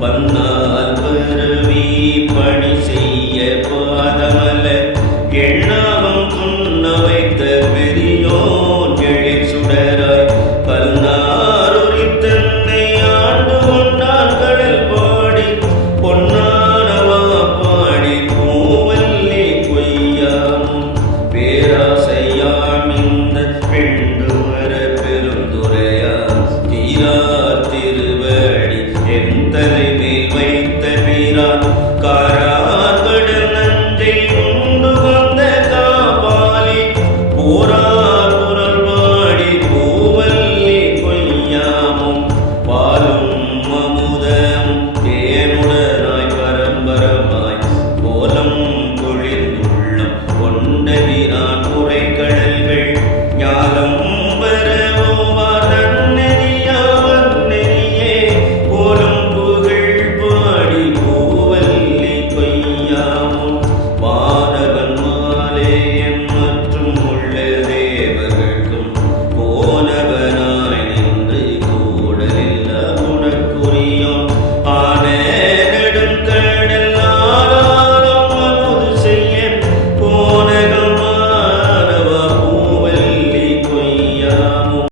பன்னால் பரவி படி கராக்கடல் நஞ்சை உண்டு வந்த காபாலி. போரா